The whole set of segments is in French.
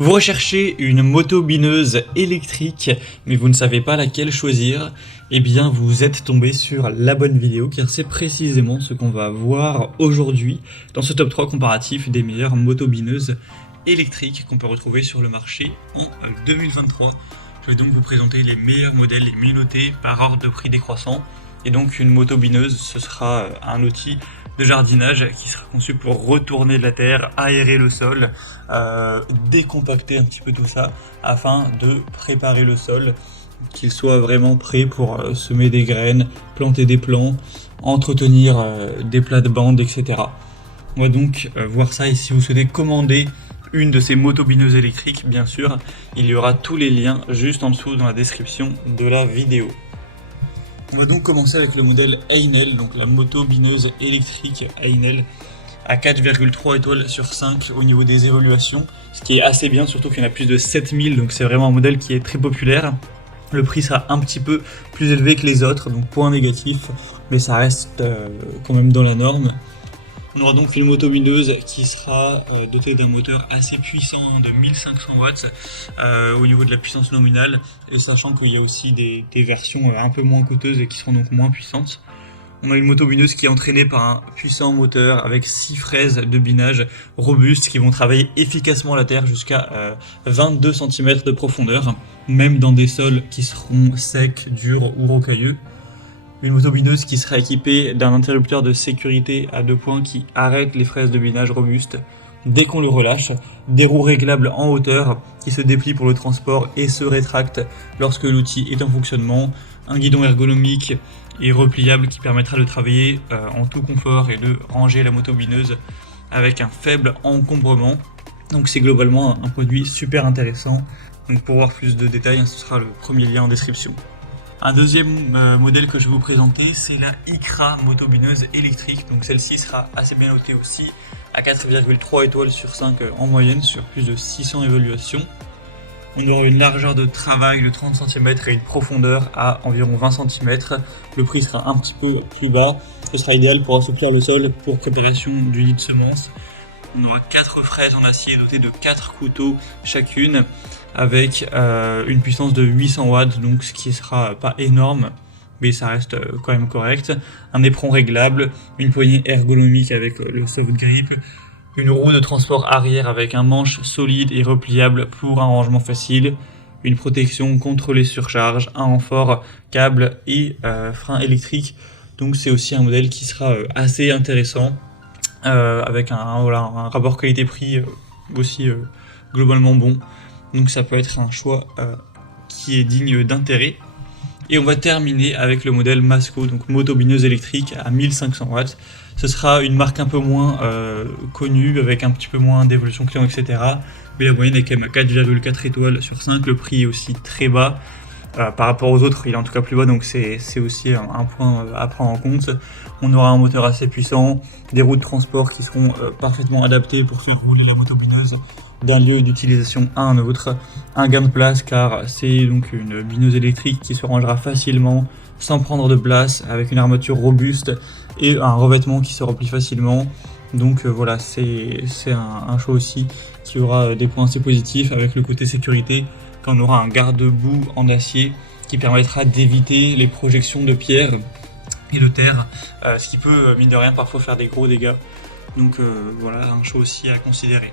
Vous recherchez une moto bineuse électrique, mais vous ne savez pas laquelle choisir, eh bien vous êtes tombé sur la bonne vidéo, car c'est précisément ce qu'on va voir aujourd'hui dans ce top 3 comparatif des meilleures motos bineuses électriques qu'on peut retrouver sur le marché en 2023. Je vais donc vous présenter les meilleurs modèles, les mieux notés par ordre de prix décroissant. Et donc une moto bineuse, ce sera un outil de jardinage qui sera conçu pour retourner la terre, aérer le sol, décompacter un petit peu tout ça afin de préparer le sol, qu'il soit vraiment prêt pour semer des graines, planter des plants, entretenir des plates-bandes, etc. On va donc voir ça, et si vous souhaitez commander une de ces motos bineuses électriques, bien sûr, il y aura tous les liens juste en dessous dans la description de la vidéo. On va donc commencer avec le modèle Einel, donc la moto bineuse électrique Einel, à 4,3 étoiles sur 5 au niveau des évaluations, ce qui est assez bien, surtout qu'il y en a plus de 7000, donc c'est vraiment un modèle qui est très populaire. Le prix sera un petit peu plus élevé que les autres, donc point négatif, mais ça reste quand même dans la norme. On aura donc une moto bineuse qui sera dotée d'un moteur assez puissant de 1500 watts au niveau de la puissance nominale, et sachant qu'il y a aussi des versions un peu moins coûteuses et qui seront donc moins puissantes. On a une moto bineuse qui est entraînée par un puissant moteur avec 6 fraises de binage robustes qui vont travailler efficacement la terre jusqu'à 22 cm de profondeur, même dans des sols qui seront secs, durs ou rocailleux. Une moto bineuse qui sera équipée d'un interrupteur de sécurité à 2 points qui arrête les fraises de binage robustes dès qu'on le relâche, des roues réglables en hauteur qui se déplient pour le transport et se rétractent lorsque l'outil est en fonctionnement, un guidon ergonomique et repliable qui permettra de travailler en tout confort et de ranger la moto bineuse avec un faible encombrement. Donc c'est globalement un produit super intéressant. Donc pour voir plus de détails, ce sera le premier lien en description. Un deuxième modèle que je vais vous présenter, c'est la Icra moto bineuse électrique. Donc celle-ci sera assez bien notée aussi, à 4,3 étoiles sur 5 en moyenne sur plus de 600 évaluations. On aura une largeur de travail de 30 cm et une profondeur à environ 20 cm. Le prix sera un petit peu plus bas. Ce sera idéal pour assouplir le sol pour préparation du nid de semences. On aura 4 fraises en acier dotées de 4 couteaux chacune, avec une puissance de 800 watts, donc ce qui sera pas énorme, mais ça reste quand même correct. Un éperon réglable, une poignée ergonomique avec le soft grip, une roue de transport arrière avec un manche solide et repliable pour un rangement facile, une protection contre les surcharges, un renfort câble et frein électrique. Donc c'est aussi un modèle qui sera assez intéressant, avec un rapport qualité-prix aussi globalement bon. Donc ça peut être un choix qui est digne d'intérêt. Et on va terminer avec le modèle Masco, donc moto bineuse électrique à 1500 watts. Ce sera une marque un peu moins connue, avec un petit peu moins d'évolution client, etc. Mais la moyenne est quand même à 4,4 étoiles sur 5. Le prix est aussi très bas. Par rapport aux autres, il est en tout cas plus bas, donc c'est aussi un point à prendre en compte. On aura un moteur assez puissant, des roues de transport qui seront parfaitement adaptées pour faire rouler la moto bineuse d'un lieu d'utilisation à un autre, un gain de place car c'est donc une bineuse électrique qui se rangera facilement sans prendre de place, avec une armature robuste et un revêtement qui se replie facilement. Donc voilà, c'est un choix aussi qui aura des points assez positifs, avec le côté sécurité, quand on aura un garde-boue en acier qui permettra d'éviter les projections de pierre et de terre, ce qui peut mine de rien parfois faire des gros dégâts. Donc voilà, un choix aussi à considérer.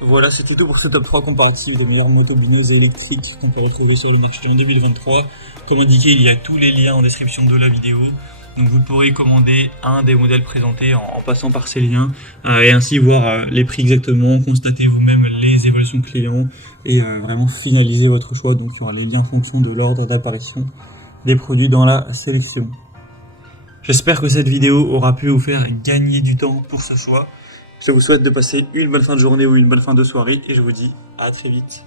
Voilà, c'était tout pour ce top 3 comparatif des meilleures motos bineuses électriques qu'on peut retrouver sur le marché en 2023. Comme indiqué, il y a tous les liens en description de la vidéo. Donc vous pourrez commander un des modèles présentés en passant par ces liens, et ainsi voir les prix exactement, constater vous-même les évaluations clients et vraiment finaliser votre choix. Donc il y aura les liens en fonction de l'ordre d'apparition des produits dans la sélection. J'espère que cette vidéo aura pu vous faire gagner du temps pour ce choix. Je vous souhaite de passer une bonne fin de journée ou une bonne fin de soirée, et je vous dis à très vite.